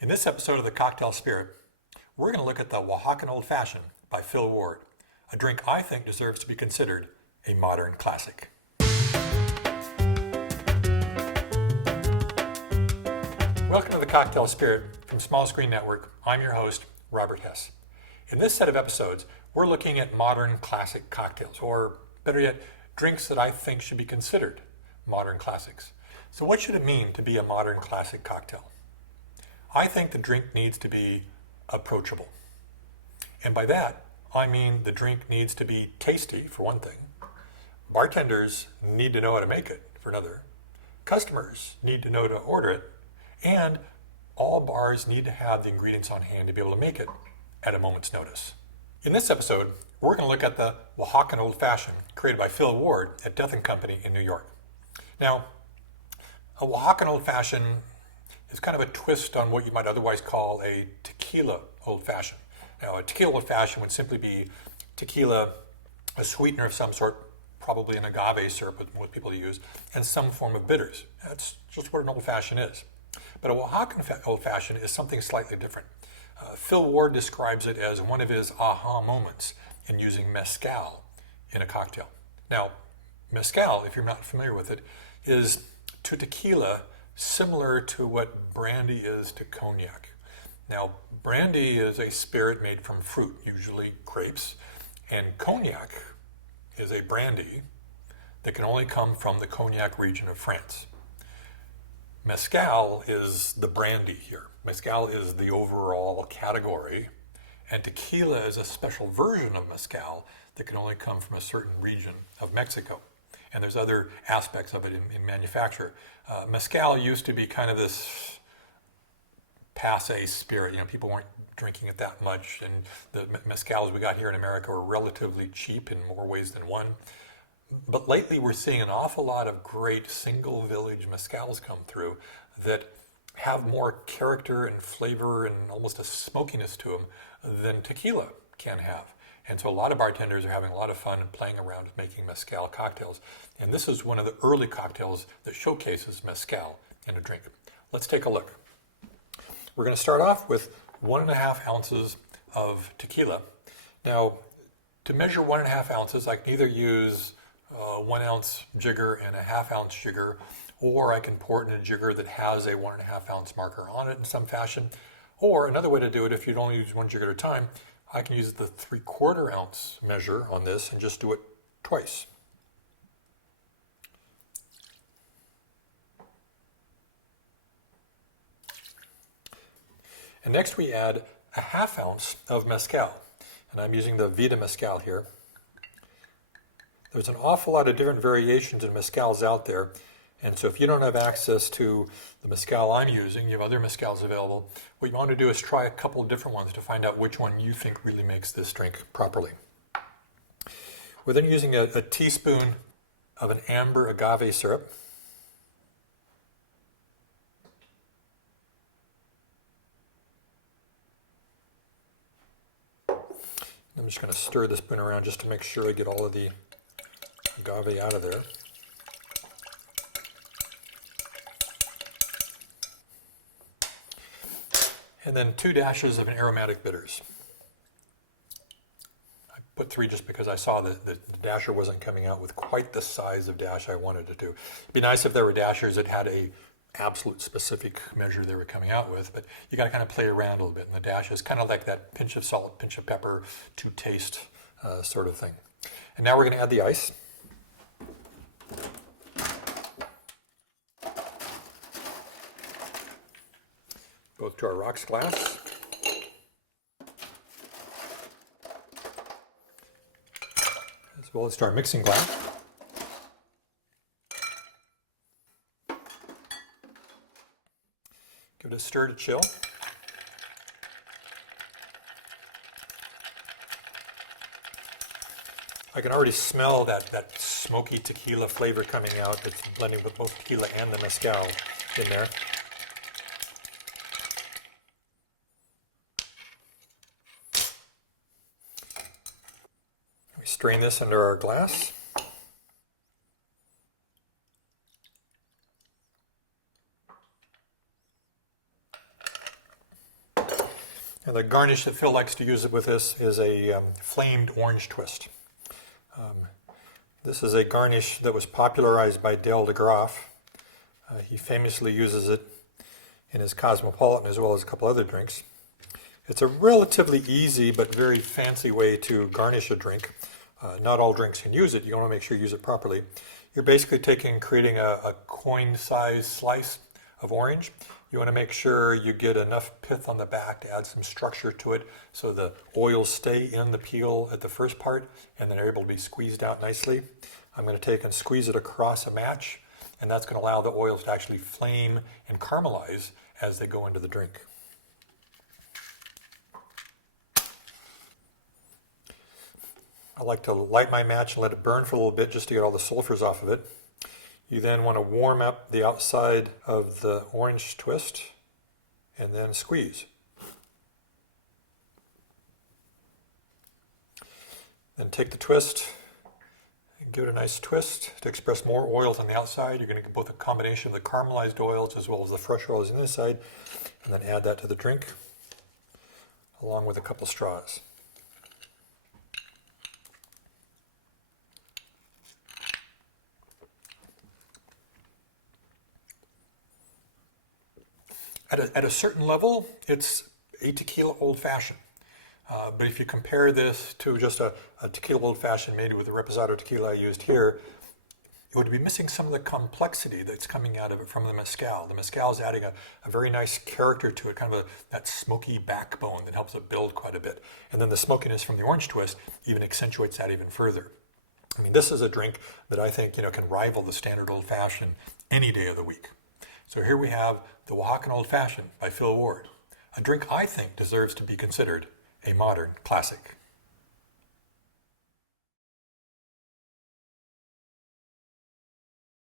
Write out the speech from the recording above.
In this episode of The Cocktail Spirit, we're going to look at the Oaxacan Old Fashioned by Phil Ward, a drink I think deserves to be considered a modern classic. Welcome to The Cocktail Spirit from Small Screen Network. I'm your host, Robert Hess. In this set of episodes, we're looking at modern classic cocktails, or better yet, drinks that I think should be considered modern classics. So what should it mean to be a modern classic cocktail? I think the drink needs to be approachable. And by that, I mean the drink needs to be tasty, for one thing. Bartenders need to know how to make it, for another. Customers need to know to order it. And all bars need to have the ingredients on hand to be able to make it at a moment's notice. In this episode, we're going to look at the Oaxacan Old Fashioned, created by Phil Ward at Death & Company in New York. Now, a Oaxacan Old Fashioned is kind of a twist on what you might otherwise call a tequila old fashioned. Now, a tequila old fashioned would simply be tequila, a sweetener of some sort, probably an agave syrup with what people use, and some form of bitters. That's just what an old fashioned is. But a Oaxacan old fashioned is something slightly different. Phil Ward describes it as one of his aha moments in using mezcal in a cocktail. Now, mezcal, if you're not familiar with it, is to tequila similar to what brandy is to cognac. Now, brandy is a spirit made from fruit, usually grapes, and cognac is a brandy that can only come from the cognac region of France. Mezcal is the brandy here. Mezcal is the overall category, and tequila is a special version of mezcal that can only come from a certain region of Mexico. And there's other aspects of it in manufacture. Mezcal used to be kind of this passé spirit. You know, people weren't drinking it that much, and the mezcals we got here in America were relatively cheap in more ways than one. But lately we're seeing an awful lot of great single village mezcals come through that have more character and flavor and almost a smokiness to them than tequila can have. And so a lot of bartenders are having a lot of fun playing around with making mezcal cocktails. And this is one of the early cocktails that showcases mezcal in a drink. Let's take a look. We're going to start off with 1.5 ounces of tequila. Now, to measure 1.5 ounces, I can either use 1 ounce jigger and a 1/2 ounce jigger, or I can pour it in a jigger that has a 1.5 ounce marker on it in some fashion. Or another way to do it, if you'd only use one jigger at a time, I can use the 3/4 ounce measure on this and just do it twice. And next we add a 1/2 ounce of mezcal. And I'm using the Vida mezcal here. There's an awful lot of different variations of mezcals out there. And so if you don't have access to the mezcal I'm using, you have other mezcals available, what you want to do is try a couple of different ones to find out which one you think really makes this drink properly. We're then using a teaspoon of an amber agave syrup. I'm just going to stir the spoon around just to make sure I get all of the agave out of there. And then 2 dashes of an aromatic bitters. I put 3 just because I saw that the dasher wasn't coming out with quite the size of dash I wanted it to. It'd be nice if there were dashers that had a absolute specific measure they were coming out with, but you got to kind of play around a little bit. And the dash is kind of like that pinch of salt, pinch of pepper to taste sort of thing. And now we're going to add the ice. Both to our rocks glass. As well as to our mixing glass. Give it a stir to chill. I can already smell that smoky tequila flavor coming out that's blending with both tequila and the mezcal in there. We strain this into our glass. And the garnish that Phil likes to use it with this is a flamed orange twist. This is a garnish that was popularized by Dale DeGroff. He famously uses it in his Cosmopolitan as well as a couple other drinks. It's a relatively easy but very fancy way to garnish a drink. Not all drinks can use it. You want to make sure you use it properly. You're basically creating a coin-sized slice of orange. You want to make sure you get enough pith on the back to add some structure to it so the oils stay in the peel at the first part and then they're able to be squeezed out nicely. I'm going to take and squeeze it across a match, and that's going to allow the oils to actually flame and caramelize as they go into the drink. I like to light my match and let it burn for a little bit just to get all the sulfurs off of it. You then want to warm up the outside of the orange twist and then squeeze. Then take the twist and give it a nice twist to express more oils on the outside. You're going to get both a combination of the caramelized oils as well as the fresh oils on the inside, and then add that to the drink along with a couple straws. At a certain level, it's a tequila old-fashioned. But if you compare this to just a tequila old-fashioned made with the Reposado tequila I used here, it would be missing some of the complexity that's coming out of it from the Mezcal. The Mezcal is adding a very nice character to it, kind of that smoky backbone that helps it build quite a bit. And then the smokiness from the orange twist even accentuates that even further. I mean, this is a drink that I think can rival the standard old-fashioned any day of the week. So here we have the Oaxacan Old Fashioned by Phil Ward, a drink I think deserves to be considered a modern classic.